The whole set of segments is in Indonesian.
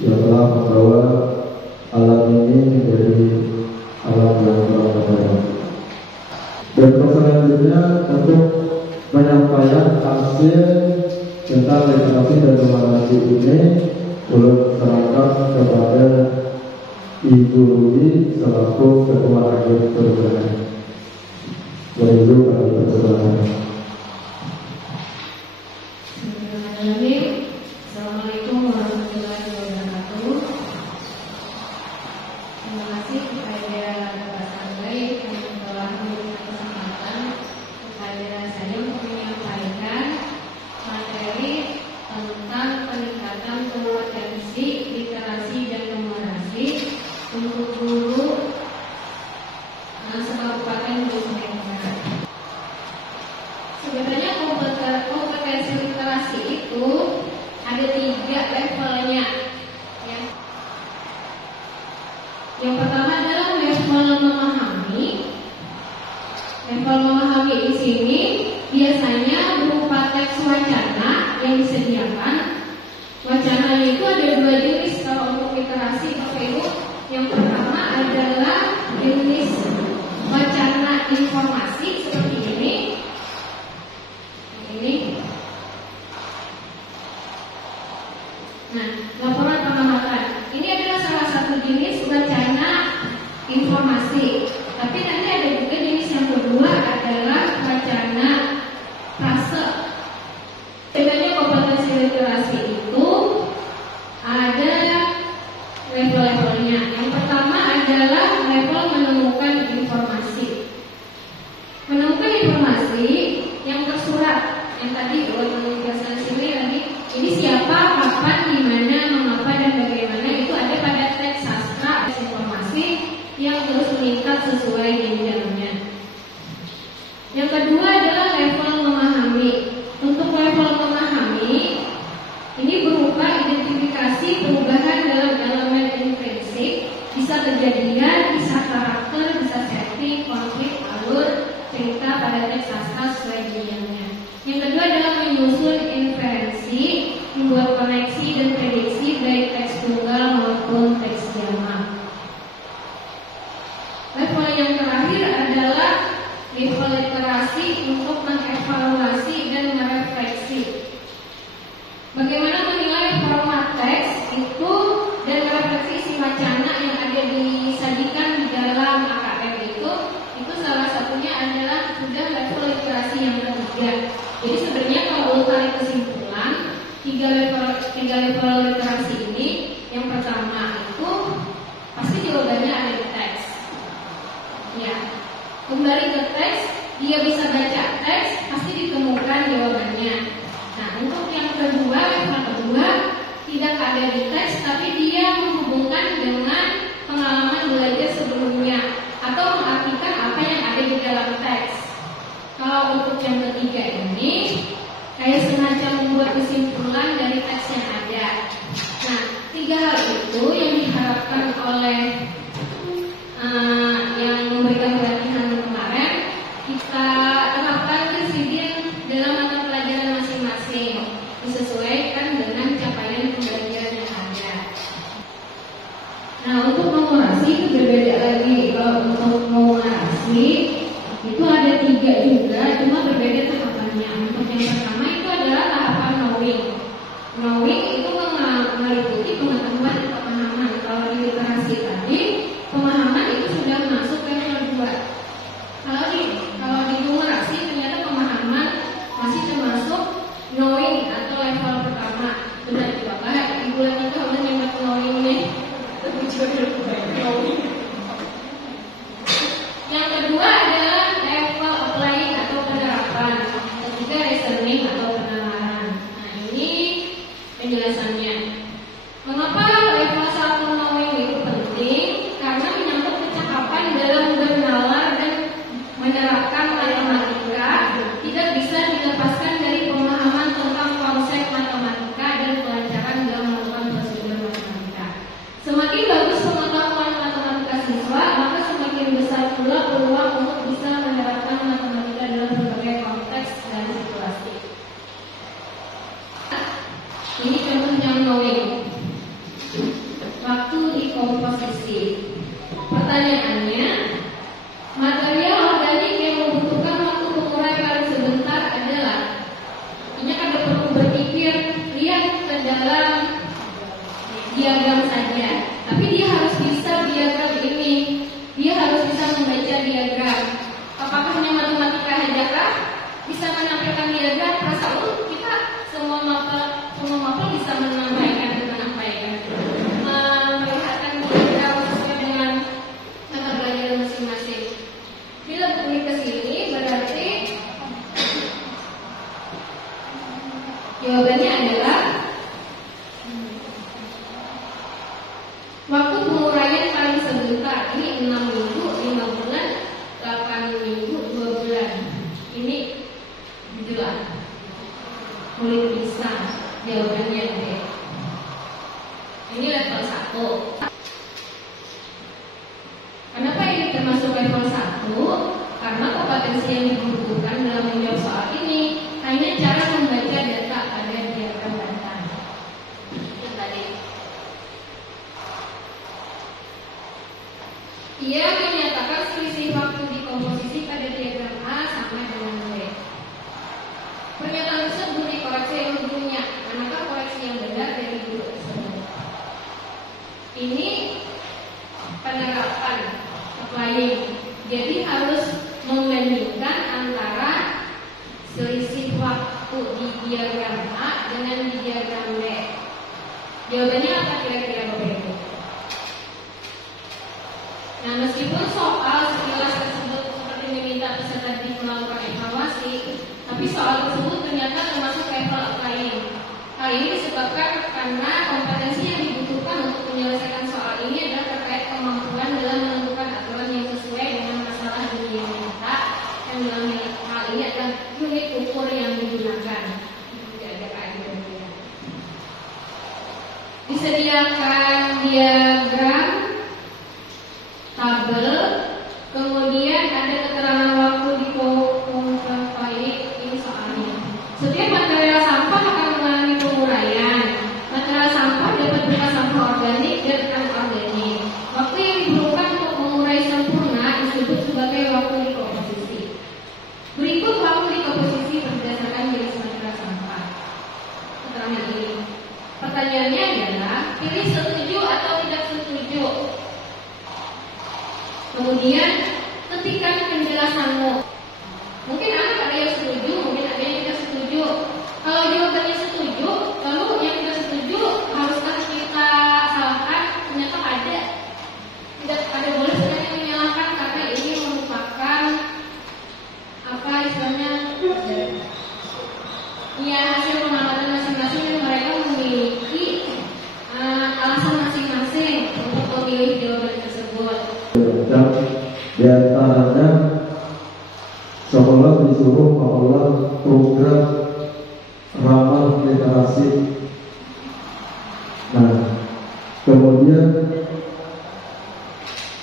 yang telah membawa alam ini menjadi alam yang bermanfaat. Dan selanjutnya untuk penyampaian hasil tentang literasi dan numerasi ini ulun serahkan kepada Ibu Rudi selaku Ketua Akhir Perguruan. Menuju kami persilakan. Assalamualaikum warahmatullahi wabarakatuh. Terima kasih kepada Bapak Sanggay yang telah memberikan kesempatan kepada saya untuk menyampaikan materi tentang peningkatan kompetensi literasi dan numerasi untuk guru Kabupaten Bojonegoro. Sebenarnya kompetensi literasi itu ada 3 levelnya. Ya. Yang pertama adalah level memahami. Level memahami di sini biasanya berupa teks wacana yang disediakan. Wacananya itu ada 2 jenis kalau untuk literasi Bapak Ibu. Yang pertama adalah jenis wacana informasi seperti ini. Nah, laporan pengamatan ini adalah salah satu jenis wacana informasi. Tapi nanti ada juga jenis yang kedua adalah wacana frase. Sebenarnya kompetensi literasi itu ada level-levelnya. Yang pertama adalah level menemukan informasi. Menemukan informasi yang tersurat. Yang tadi menjelaskan di sini tadi, ini siapa, kapan, di mana, mengapa dan bagaimana itu ada pada teks sastra informasi yang terus meningkat sesuai jenjangnya. Yang kedua adalah level memahami. Untuk level memahami ini berupa identifikasi perubahan dalam elemen intrinsik, bisa kejadian, bisa karakter, bisa setting, konflik, alur, cerita pada teks sastra sesuai jenjangnya. Yang kedua adalah menyusun inferensi, membuat koneksi dan prediksi baik teks tunggal maupun teks jamak. Level yang terakhir adalah level literasi untuk mengevaluasi dan merefleksi. Bagaimana menilai format teks itu dan merefleksi isi wacana yang ada disajikan di dalam AKM itu salah satunya adalah sudah level literasi yang ketiga. Jadi sebenarnya kalau tarik kesimpulan 3 level literasi ini, yang pertama itu pasti jawabannya ada di teks. Ya, kembali ke teks, dia bisa baca teks, pasti ditemukan jawabannya. Nah, untuk yang kedua, level kedua tidak ada di teks, tapi dia menghubungkan dengan pengalaman belajar sebelumnya atau mengartikan apa yang ada di dalam teks. Kalau untuk yang ketiga ini kayak semacam membuat kesimpulan dari teks yang ada. Nah, 3 hal itu yang diharapkan oleh yang memberikan pelatihan kemarin kita terapkan disiplin dalam mata pelajaran masing-masing disesuaikan dengan capaian pembelajaran yang ada. Nah, untuk numerasi itu berbeda lagi. Kalau untuk numerasi itu ada 3 juga, cuma berbeda tahapannya. Untuk yang pertama itu adalah tahapan knowing. Knowing itu meliputi pengetahuan atau pemahaman. Kalau di literasi tadi, pemahaman itu sudah masuk ke level 2. Kalau di numerasi ternyata pemahaman masih termasuk knowing atau level pertama. Sudah dibahas di bulan itu harus yang knowing nih. Yang kedua adalah level applying atau penerapan. Ketiga reasoning atau penalaran. Nah, ini penjelasannya. Mengapa level 1 knowing itu penting? Karena menyangkut kecakapan dalam bernalar dan menerapkan matematika tidak bisa dilepaskan dari pemahaman tentang konsep matematika Ini contohnya knowing. Waktu di komposisi. Pertanyaannya, material organik yang membutuhkan waktu pengurai paling sebentar adalah. Ini kan perlu berpikir, lihat ke dalam diagram saja. Tapi dia harus bisa diagram ini. Dia harus bisa membaca diagram. Apakah hanya matematika saja kah? Bisa menampilkan diagram? Rasa kita semua mapel bisa menyampaikan. Melihatkan diagram sesuai dengan mata pelajaran masing-masing. Bila klik ke sini berarti jawabannya adalah waktu penguraian paling sebentar. Ini 6 minggu, 5 bulan, 8 minggu, 2 bulan. Ini jelas. Kulit pisang. Jawabannya D. Ini level 1. Kenapa ini termasuk level 1? Karena kompetensi yang dibutuhkan dalam menjawab soal ini hanya cara membaca data pada diagram data. Yang tadi. Ia menyatakan selisih waktu di komposisi pada diagram A sama dengan B. Pernyataan tersebut dikoreksi yang sebelumnya. Manakah koreksi yang benar dari guru tersebut? Ini penerapan applying. Jadi harus membandingkan antara selisih waktu di diagram A dengan di diagram B. Jawabannya apa kira-kira Bapak Ibu? Nah, meskipun soal sekilas tersebut seperti meminta peserta didik melakukan evaluasi, tapi soal tersebut ternyata termasuk level applying. Hal ini disebabkan karena kompetensi yang dibutuhkan untuk menyelesaikan soal ini adalah terkait kemampuan dalam menentukan aturan yang sesuai dengan masalah dunia nyata, yang dalam hal ini adalah unit ukur yang digunakan. Tidak ada kaedah. Disediakan diagram, tabel, kemudian ada keterangan waktu di ini soalnya. Setiap material sampah akan mengalami penguraian. Material sampah dapat berupa sampah organik dan anorganik. Waktu yang diperlukan untuk mengurai sempurna disebut sebagai waktu di komposisi. Berikut waktu di komposisi berdasarkan jenis material sampah. Keterangan ini. Pertanyaannya adalah pilih setuju atau tidak setuju. Kemudian ketikkan penjelasanmu. Mungkin ada yang setuju, mungkin ada yang tidak setuju. Kalau jawabannya setuju, lalu yang tidak setuju haruskah kita salahkan? Ternyata ada. Tidak ada boleh sebenarnya menyalahkan karena ini merupakan apa istilahnya? Ya, hasil pengamatan masing-masing dan mereka memiliki alasan masing-masing untuk memilih jawaban tersebut. Di antaranya sekolah disuruh mengelola program ramah literasi. Nah, kemudian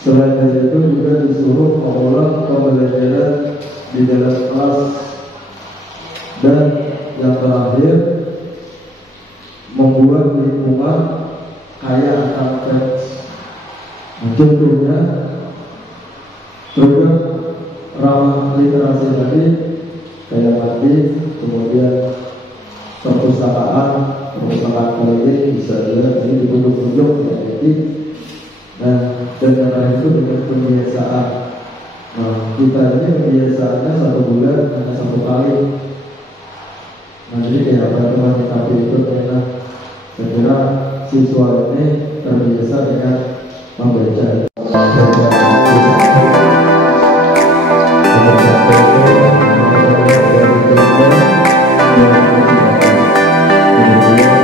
selain dari itu juga disuruh mengelola pembelajaran di dalam kelas, dan yang terakhir membuat lingkungan kaya akan teks. Contohnya program ramah literasi tadi kayak tadi, kemudian perpustakaan keliling bisa juga ini ditunjuk-tunjuk ya, jadi dan yang lain itu dengan pembiasaan. Nah, kita ini pembiasaannya 1 bulan hanya 1 kali. Nah, jadi kayak pertemuan TKP itu enak. Saya kira siswa ini terbiasa dengan membaca. Kemudian